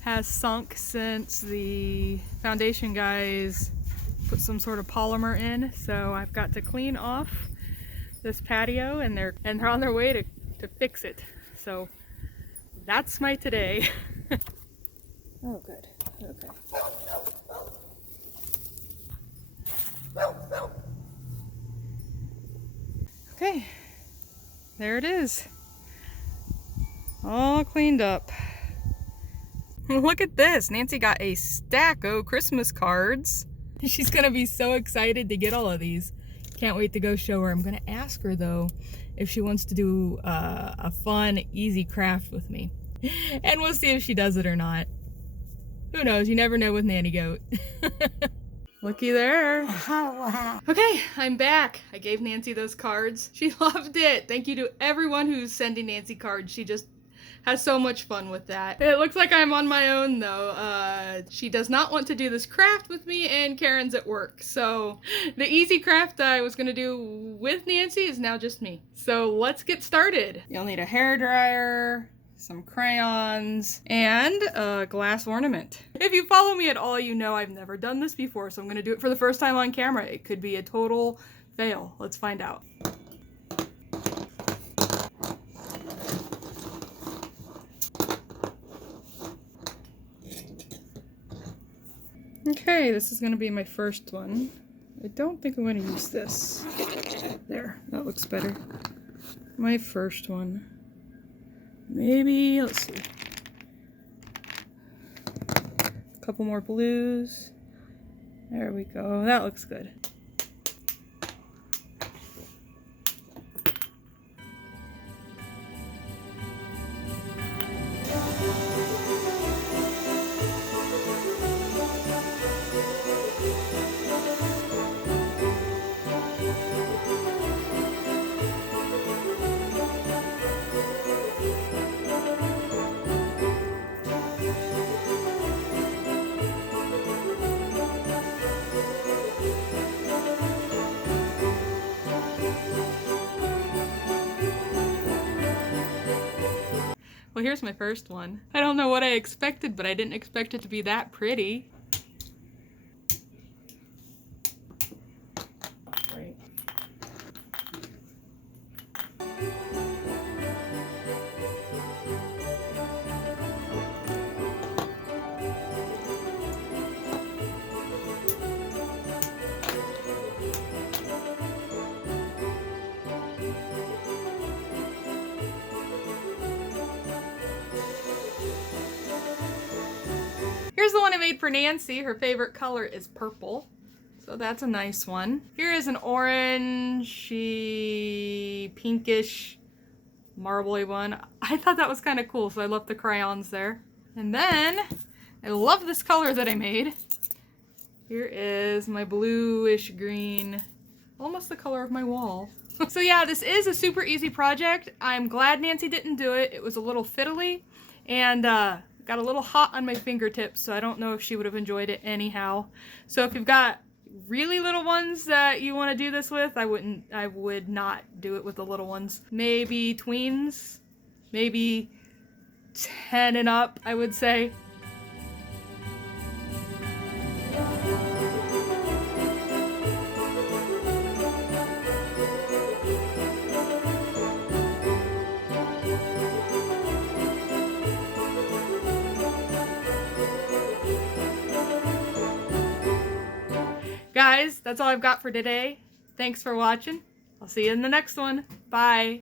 has sunk since the foundation guys put some sort of polymer in. So I've got to clean off this patio, and they're on their way to fix it. So that's my today. Oh, good. Okay. Okay, there it is. All cleaned up. Look at this. Nancy got a stack of Christmas cards. She's gonna be so excited to get all of these. Can't wait to go show her. I'm gonna ask her though if she wants to do a fun, easy craft with me. And we'll see if she does it or not. Who knows? You never know with Nanny Goat. Looky there. Oh, wow. Okay, I'm back. I gave Nancy those cards. She loved it. Thank you to everyone who's sending Nancy cards. She just has so much fun with that. It looks like I'm on my own though. She does not want to do this craft with me, and Karen's at work. So the easy craft I was gonna do with Nancy is now just me. So let's get started. You'll need a hairdryer, some crayons, and a glass ornament. If you follow me at all, you know I've never done this before, so I'm gonna do it for the first time on camera. It could be a total fail. Let's find out. Okay, this is gonna be my first one. I don't think I'm gonna use this. There, that looks better. My first one. Maybe, let's see. A couple more blues. There we go. That looks good. Well, here's my first one. I don't know what I expected, but I didn't expect it to be that pretty. Right. Here's the one I made for Nancy. Her favorite color is purple, so that's a nice one. Here is an orangey, pinkish, marbly one. I thought that was kind of cool, so I left the crayons there. And then, I love this color that I made. Here is my bluish green, almost the color of my wall. So yeah, this is a super easy project. I'm glad Nancy didn't do it. It was a little fiddly, and got a little hot on my fingertips, so I don't know if she would have enjoyed it anyhow. So if you've got really little ones that you want to do this with, I would not do it with the little ones. Maybe tweens, maybe 10 and up, I would say. Guys, that's all I've got for today. Thanks for watching. I'll see you in the next one. Bye.